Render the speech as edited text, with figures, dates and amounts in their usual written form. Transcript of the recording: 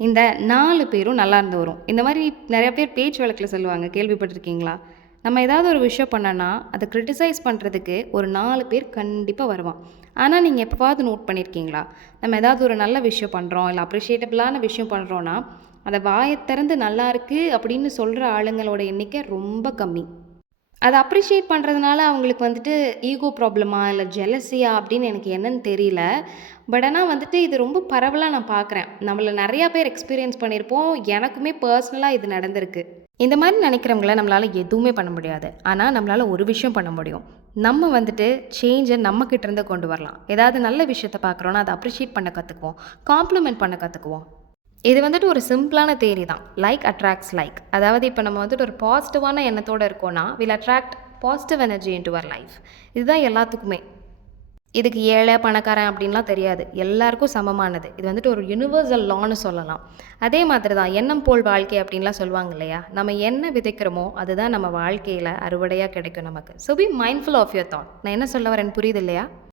இந்த 4 பேரும் நல்லா இருந்து வரும். இந்த மாரி நெறைய பேர் பேச்சு வழக்குல சொல்லுவாங்க. கேள்விப்பட்டிருக்கீங்களா? நம்ம ஏதாவது ஒரு விஷயம் பண்ணோன்னா, அத கிரிட்டிசைஸ் பண்றதுக்கு ஒரு 4 பேர் கண்டிப்பா வருவான். ஆனா, நீங்க எப்பவாவது நோட் பண்ணியிருக்கீங்களா? நம்ம ஏதாவது ஒரு நல்ல விஷயம் பண்றோம், இல்ல அப்ரிஷியேட்டபிளான விஷயம் பண்றோம்னா, அத வாயத் திறந்து நல்லாயிருக்கு அப்படின்னு சொல்ற ஆளுங்களோட எண்ணிக்கை ரொம்ப கம்மி. அத அப்ரிஷியேட் பண்றதுனால அவங்களுக்கு வந்துட்டு ஈகோ ப்ராப்ளமா, இல்ல ஜெலஸியா அப்படின்னு எனக்கு என்னன்னு தெரியல. பட் ஆனா வந்துட்டு இது ரொம்ப பரவலா நான் பார்க்குறேன். நம்மள நெறையா பேர் எக்ஸ்பீரியன்ஸ் பண்ணியிருப்போம். எனக்குமே பர்சனலா இது நடந்திருக்கு. இந்த மாரி நெனைக்கிறவங்கள நம்மளால எதுவுமே பண்ண முடியாது. ஆனா நம்மளால ஒரு விஷயம் பண்ண முடியும். நம்ம வந்துட்டு சேஞ்ச நம்ம கிட்ட இருந்து கொண்டு வரலாம். ஏதாவது நல்ல விஷயத்த பார்க்குறோம்னா, அத அப்ரிஷியேட் பண்ண கத்துக்குவோம். காம்ப்ளிமெண்ட் பண்ண கத்துக்குவோம். இது வந்துட்டு ஒரு சிம்பிளான தியரி தான். Like attracts like. அதாவது இப்ப நம்ம வந்துட்டு ஒரு பாசிட்டிவான எண்ணத்தோட இருக்கோம்னா, will attract positive energy into our life. இதுதான் எல்லாத்துக்குமே. இதுக்கு ஏழை, பணக்காரன் அப்படின்லாம் தெரியாது. எல்லாருக்கும் சமமானது. இது வந்துட்டு ஒரு யுனிவர்சல் லான்னு சொல்லலாம். அதே மாதிரி தான் எண்ணம் போல் வாழ்க்கை அப்படின்லாம் சொல்லுவாங்க இல்லையா? நம்ம என்ன விதைக்கிறோமோ, அதுதான் நம்ம வாழ்க்கையில அறுவடையா கிடைக்கும் நமக்கு. So be mindful of your thought. நான் என்ன சொல்ல வரேன்னு புரியுது இல்லையா?